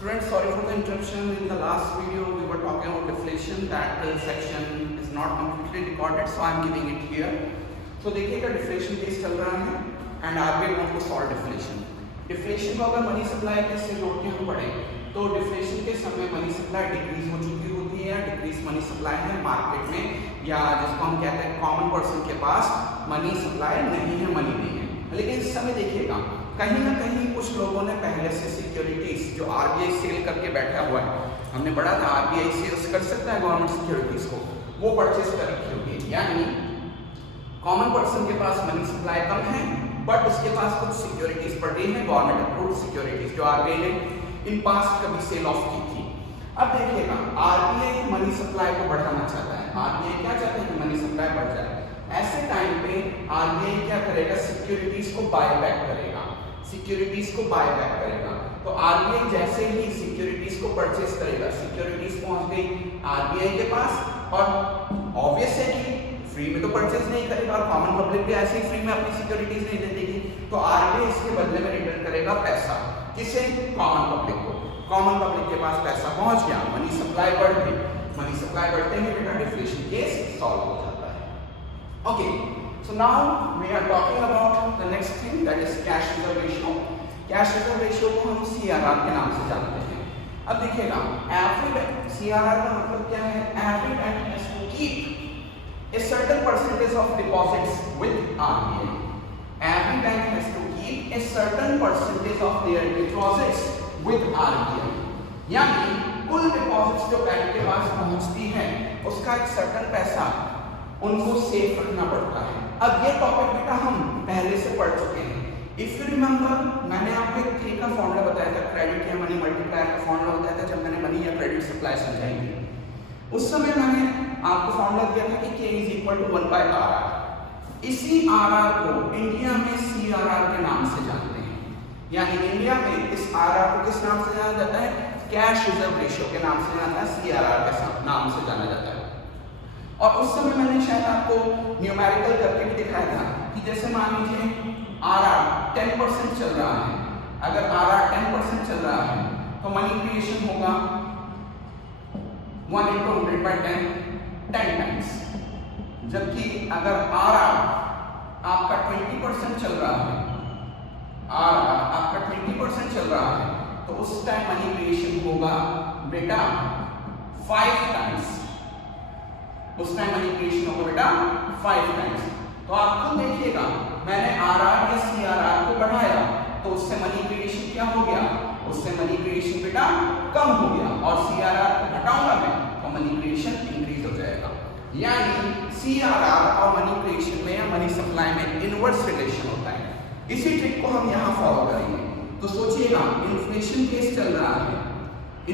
Students, sorry for the interruption. In the last video, we were talking about deflation. That section is not completely recorded, so I am giving it here. So देखिएगा deflation case चल रहा है and RBI want to solve deflation. Deflation को अगर money supply के से जोड़ के हम पढ़े तो डिफ्लेशन के समय मनी सप्लाई डिक्रीज हो चुकी होती है, डिक्रीज मनी सप्लाई है मार्केट में, या जिसको हम कहते हैं कॉमन पर्सन के पास मनी सप्लाई नहीं है, मनी नहीं है। लेकिन इस समय देखिएगा कहीं ना कहीं कुछ लोगों ने पहले से सिक्योरिटीज जो आरबीआई सेल करके बैठा हुआ है, हमने पढ़ा था आरबीआई सेल्स कर सकता है गवर्नमेंट सिक्योरिटीज को, वो परचेज कर रखी होगी। यानी कॉमन पर्सन के पास मनी सप्लाई कम है बट उसके पास कुछ सिक्योरिटीज पड़ रही है, गवर्नमेंट अप्रूव्ड सिक्योरिटीज जो आरबीआई ने इन पास्ट कभी सेल ऑफ की थी। अब देखिएगा आरबीआई मनी सप्लाई को बढ़ाना चाहता है, आरबीआई क्या चाहता है कि मनी सप्लाई बढ़ जाए। ऐसे टाइम पे आरबीआई क्या करेगा, सिक्योरिटीज को बाय बैक करेगा, सिक्योरिटीज को बाय बैक करेगा। तो आरबीआई जैसे ही सिक्योरिटीज को परचेस करेगा, सिक्योरिटीज पहुंच गई आरबीआई के पास और ऑब्वियस है कि फ्री में तो परचेस नहीं करेगा और कॉमन पब्लिक भी ऐसे ही फ्री में अपनी सिक्योरिटीज नहीं दे देगी, तो आरबीआई इसके बदले में रिटर्न करेगा पैसा, किसे, कॉमन पब्लिक को। कॉमन पब्लिक के पास पैसा पहुंच गया, मनी सप्लाई बढ़ गई, मनी सप्लाई बढ़ते ही बेटा डिफ्लेशन केस सॉल्व हो जाता है। Okay, so now we are talking about the next thing, that is cash reserve ratio. Cash reserve ratio को हम सीआरआर के नाम से जानते हैं। अब देखिएगा एवरी बैंक, सीआरआर का मतलब क्या है, every bank has to keep a certain percentage of deposits with RBI. Every bank has to keep a certain percentage of their deposits with RBI. यानी कुल डिपॉजिट्स जो बैंक के पास पहुंचती है उसका एक सर्टेन पैसा उनको सेफ रखना पड़ता है। अब ये टॉपिक बेटा हम पहले से पढ़ चुके हैं। इफ यू रिमेंबर, मैंने आपको एक K का फॉर्मूला बताया था, क्रेडिट या मनी मल्टीप्लायर का फॉर्मूला बताया था जब मैंने मनी या क्रेडिट सप्लाई समझाई थी। उस समय मैंने आपको फॉर्मूला दिया था कि K = 1/RR। इसी RR को इंडिया में CRR के नाम से जानते हैं। यानी इंडिया में इस RR को किस नाम से जाना जाता है, कैश रिजर्व रेशियो के नाम से जाना जाता है, CRR के नाम से जाना जाता है। और उस समय मैंने शायद आपको न्यूमेरिकल करके भी दिखाया था कि जैसे मान लीजिए RR 10% चल रहा है, अगर RR 10% चल रहा है तो मनी क्रिएशन होगा 1 × 100/10 10 टाइम्स। जबकि अगर RR आपका 20% चल रहा है, RR आपका 20% चल रहा है तो उस टाइम मनी क्रिएशन होगा बेटा 5 टाइम्स, उस टाइम मनी क्रिएशन होगा बेटा 5 टाइम्स। तो आप खुद देखिएगा मैंने RR या CRR को बढ़ाया तो उससे मनी क्रिएशन क्या हो गया, उससे मनी क्रिएशन बेटा कम हो गया, और CRR को घटाऊंगा मैं तो मनी क्रिएशन इंक्रीज हो जाएगा। यानी CRR और मनी क्रिएशन में या मनी सप्लाई में इनवर्स रिलेशन होता है। इसी ट्रिक को हम यहाँ फॉलो करेंगे। तो सोचिएगा इन्फ्लेशन केस चल रहा है,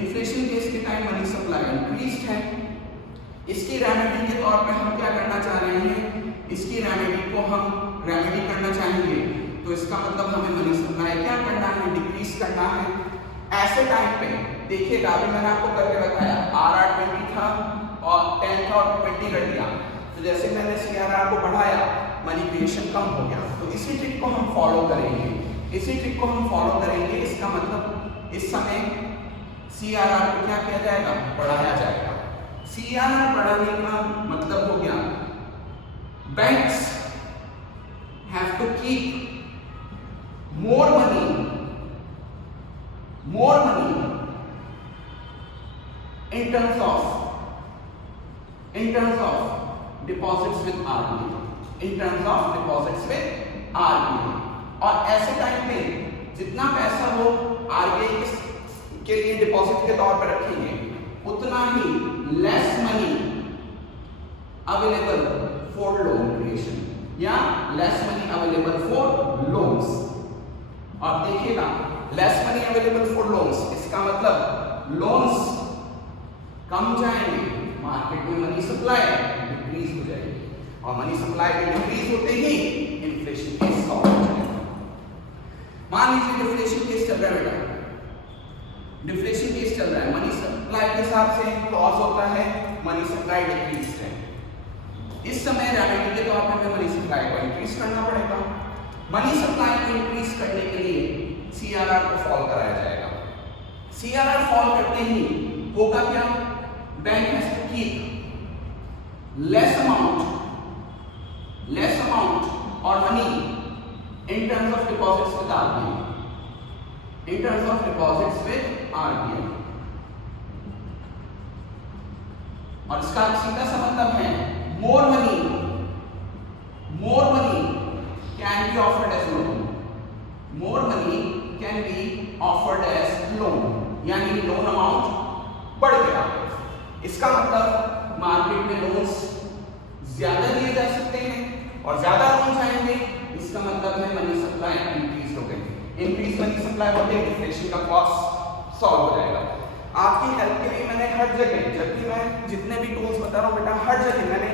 इन्फ्लेशन केस के टाइम मनी सप्लाई इंक्रीज है, इसकी रेमेडी के तौर पे हम क्या करना चाह रहे हैं, इसकी रेमेडी को हम रेमेडी करना चाहेंगे तो इसका मतलब हमें मनी सप्लाई क्या करना है, डिक्रीज करना है। ऐसे टाइम पे देखिएगा अभी मैंने आपको करके बताया RR 20 था और 10 था और 20 कर दिया, तो जैसे मैंने CRR को बढ़ाया मनी क्रिएशन कम हो गया। तो इसी ट्रिक को हम फॉलो करेंगे, इसी ट्रिक को हम फॉलो करेंगे। इसका मतलब इस समय CRR को क्या किया जाएगा, बढ़ाया जाएगा। CRR बढ़ाने का मतलब हो गया banks have to keep more money in terms of deposits with RBI, in terms of deposits with RBI। और ऐसे टाइम पे जितना पैसा वो RBI के लिए डिपॉजिट के तौर पर रखेंगे उतना ही less money available for loan creation या less money available for loans. और देखिएगा less money available for loans, इसका मतलब लोन्स कम जाएंगे, मार्केट में मनी सप्लाई डिक्रीज हो जाएगी, और मनी सप्लाई के डिक्रीज होते ही इन्फ्लेशन केस सॉल्व हो जाएगा। मान लीजिए डिफ्लेशन केस चल रहा है बेटा, डिफ्लेशन केस चल रहा है, मनी सप्लाई के हिसाब से लॉस होता है, मनी सप्लाई डिक्रीज है। इस समय रेमेडी के तौर पे मनी सप्लाई को इंक्रीज करना पड़ेगा। मनी सप्लाई को इंक्रीज करने के लिए CRR को फॉलो कराया जाएगा। CRR फॉल करते ही होगा क्या, bank has to keep less amount और money in terms of deposits with RBI, in terms of deposits with RBI, और इसका सीधा सा मतलब है more money can be offered as loan, more money can be offered as loan, यानी loan amount बढ़ गया। इसका मतलब मार्केट में लोन्स ज्यादा दिए जा सकते हैं और ज्यादा लोन्स आएंगे, इसका मतलब है मनी सप्लाई इंक्रीज हो गई। इंक्रीज मनी सप्लाई होते ही डिफ्लेशन का कॉस्ट सॉल्व हो जाएगा। आपकी हेल्प के लिए मैंने हर जगह, जब भी मैं जितने भी टूल्स बता रहा हूँ बेटा, हर जगह मैंने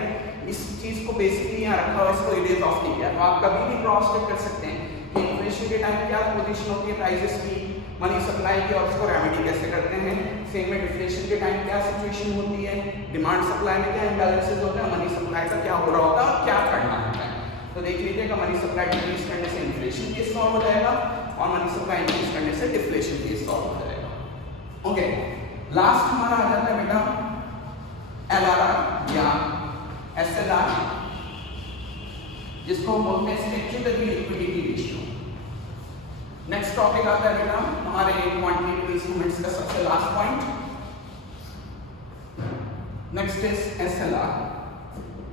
इस चीज को बेसिकली यहाँ रखा हुआ, इसको इरेज ऑफ नहीं किया। तो आप कभी भी क्रॉस चेक कर सकते हैं कि इन्फ्लेशन के टाइम क्या पोजीशन होती है प्राइसेस की, मनी सप्लाई की, और उसको रेमेडी कैसे करते हैं। सेम में डिफ्लेशन के टाइम क्या सिचुएशन होती है, डिमांड सप्लाई में क्या इम्बैलेंसेस होते हैं, मनी सप्लाई का क्या हो रहा होता है और क्या करना होता है। तो देख लीजिएगा मनी सप्लाई डिक्रीज करने से इन्फ्लेशन केस सॉल्व हो जाएगा और मनी सप्लाई इंक्रीज करने से डिफ्लेशन केस सॉल्व हो जाएगा। ओके, लास्ट हमारा आ जाता है बेटा LRR या SLR, जिसको हम बोलते हैं statutory liquidity ratio. Next topic आता है बेटा हमारे क्वांटिटेटिव इंस्ट्रूमेंट्स का सबसे last point. Next is SLR।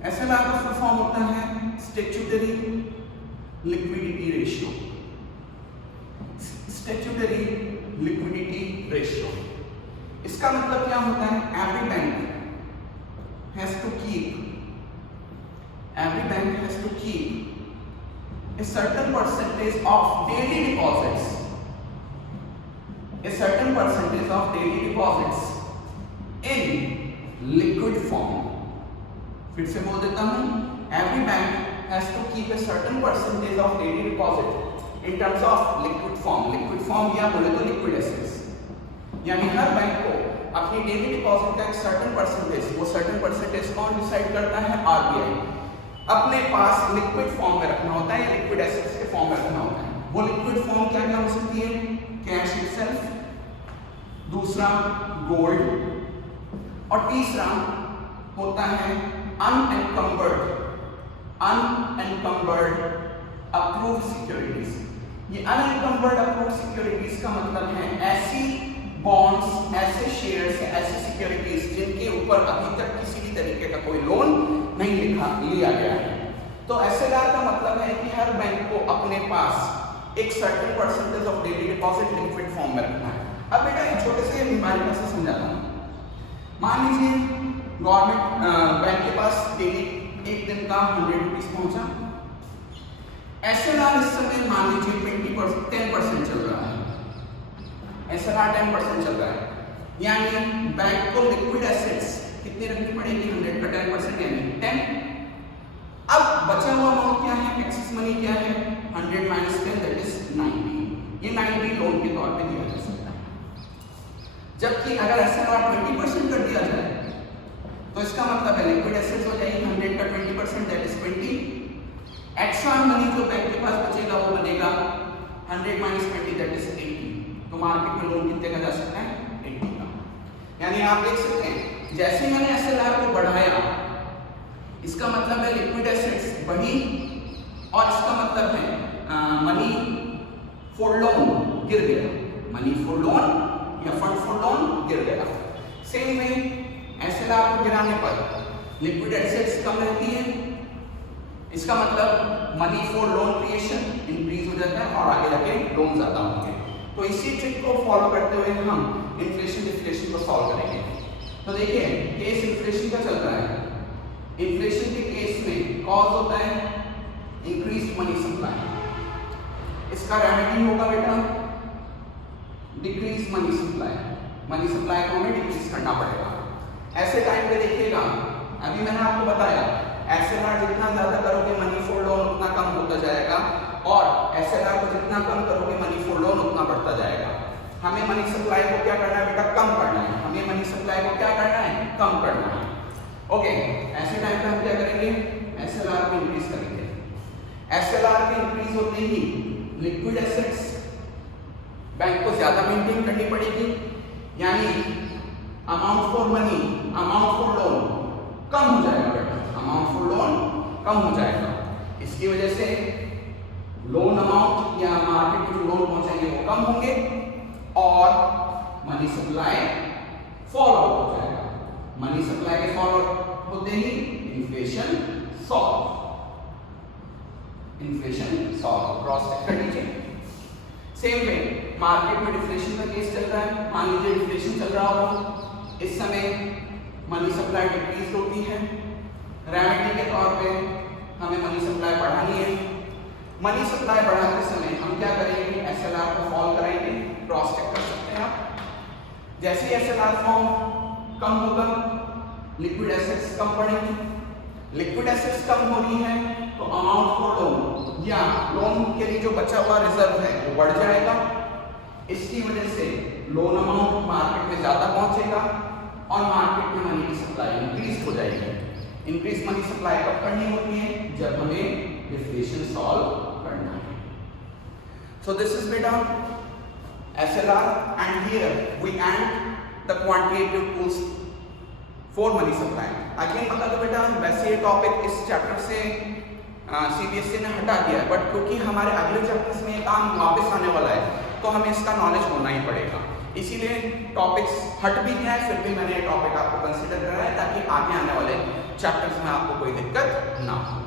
SLR का फुल फॉर्म होता है statutory liquidity ratio. Statutory liquidity ratio, इसका मतलब क्या होता है, every bank has to keep a certain percentage of daily deposits in liquid form। फिर से बोल देता हूं, every bank has to keep a certain percentage of daily deposit in terms of liquid form या बोले तो liquid assets, यानी हर bank को अपनी डेली डिपॉजिट का एक सर्टेन परसेंटेज, वो सर्टेन परसेंटेज कौन डिसाइड करता है, RBI, अपने पास लिक्विड फॉर्म में रखना होता है, लिक्विड एसेट्स के फॉर्म में रखना होता है। वो लिक्विड फॉर्म क्या क्या हो सकती है, कैश इटसेल्फ, दूसरा गोल्ड, और तीसरा होता है अनएनकम्बर्ड अप्रूव्ड सिक्योरिटीज। ये अनएनकम्बर्ड अप्रूव्ड सिक्योरिटीज का मतलब है ऐसी बॉन्ड्स, ऐसे शेयर्स, ऐसी सिक्योरिटीज जिनके ऊपर अभी तक किसी भी तरीके का कोई लोन नहीं लिया गया है। तो SLR का मतलब है कि हर बैंक को अपने पास एक certain percentage of daily deposit liquid form में रखना है। अब बेटा एक छोटे से न्यूमेरिकल से समझाता हूँ। मान लीजिए गवर्नमेंट बैंक के पास डेली एक दिन का 100 रुपीज पहुंचा। SLR इस समय मान लीजिए 10% चल रहा है, SLR 10% चल रहा है, यानी बैंक को लिक्विड एसेट्स कितनी रखनी पड़ेगी, 100 का 10% यानी 10। अब बचा हुआ अमाउंट क्या है, एक्सेस मनी क्या है, 100 माइनस 10 दैट इज 90। ये 90 लोन के तौर पे दिया जा सकता है। जबकि अगर SLR 20% कर दिया जाए तो इसका मतलब है लिक्विड एसेट्स हो जाएगी 100 का 20% दैट इज 20। एक्स्ट्रा मनी जो बैंक के पास बचेगा वो बनेगा 100 माइनस 20 दैट इज 80। तो मार्केट में लोन कितने का जा सकता है, 80 का। यानी आप देख सकते हैं जैसे मैंने SLR को बढ़ाया, इसका मतलब है लिक्विड एसेट्स बढ़ी, और इसका मतलब है मनी फॉर लोन गिर गया, मनी फॉर लोन या फंड फॉर लोन गिर गया। सेम में SLR को गिराने पर लिक्विड एसेट्स कम रहती है, इसका मतलब money for loan creation increase हो जाता है और आगे जाके लोन ज्यादा होंगे। तो इसी ट्रिक को फॉलो करते हुए हम इन्फ्लेशन डिफ्लेशन को सॉल्व करेंगे। तो देखिए केस इन्फ्लेशन का चल रहा है, इन्फ्लेशन के केस में कॉज होता है इंक्रीज्ड मनी सप्लाई, इसका रेमेडी होगा बेटा डिक्रीज मनी सप्लाई को हमें डिक्रीज करना पड़ेगा। ऐसे टाइम पे देखिएगा, अभी मैंने आपको बताया SLR जितना ज्यादा करोगे मनी फॉर लोन उतना कम होता जाएगा, और SLR को जितना कम करोगे मनी फॉर लोन उतना बढ़ता जाएगा। हमें मनी सप्लाई को क्या करना है बेटा, कम करना है, हमें मनी सप्लाई को क्या करना है, कम करना है। ओके, ऐसे टाइम पे हम क्या करेंगे, SLR को इंक्रीज करेंगे। SLR के इंक्रीज होते ही लिक्विड एसेट्स बैंक को ज्यादा मेंटेन करनी पड़ेगी, यानी amount for money, amount for loan कम हो जाएगा बेटा, अमाउंट फॉर लोन कम हो जाएगा। इसकी वजह से लोन अमाउंट या मार्केट में जो लोन पहुंचेंगे वो कम होंगे और मनी सप्लाई फॉल आउट हो जाएगा। मनी सप्लाई के फॉल आउट होते ही inflation solve, inflation solve. Cross check कर लीजिए। सेम वे मार्केट में डिफ्लेशन का केस चल रहा है। मान लीजिए डिफ्लेशन चल रहा होगा, इस समय मनी सप्लाई डिक्रीज होती है, रेमेडी के तौर पे हमें मनी सप्लाई बढ़ानी है। मनी सप्लाई बढ़ाते समय हम क्या करेंगे, एसएलआर को फॉल कराएंगे। क्रॉस चेक कर सकते हैं आप। जैसे ही एसएलआर फॉर्म कम होगा लिक्विड एसेट्स कम पड़ेंगी। लिक्विड एसेट्स कम हो रही है तो अमाउंट फॉर लोन या लोन के लिए जो बचा हुआ रिजर्व है वो बढ़ जाएगा। इसकी वजह से लोन अमाउंट मार्केट में ज्यादा पहुंचेगा और मार्केट में मनी की सप्लाई इंक्रीज हो जाएगी। इंक्रीज मनी सप्लाई कब करनी होती है, जब हमें डिफ्लेशन सॉल्व करना है। सो दिस इज बेटा SLR and here we end the quantitative tools for money supply. Again बता दो बेटा, वैसे ये टॉपिक इस चैप्टर से CBSE ने हटा दिया है, बट क्योंकि हमारे अगले चैप्टर्स में ये काम वापस आने वाला है तो हमें इसका नॉलेज होना ही पड़ेगा। इसीलिए टॉपिक्स हट भी गया है, फिर भी मैंने ये टॉपिक आपको कंसिडर करा है ताकि आगे आने वाले चैप्टर्स में आपको कोई दिक्कत ना हो।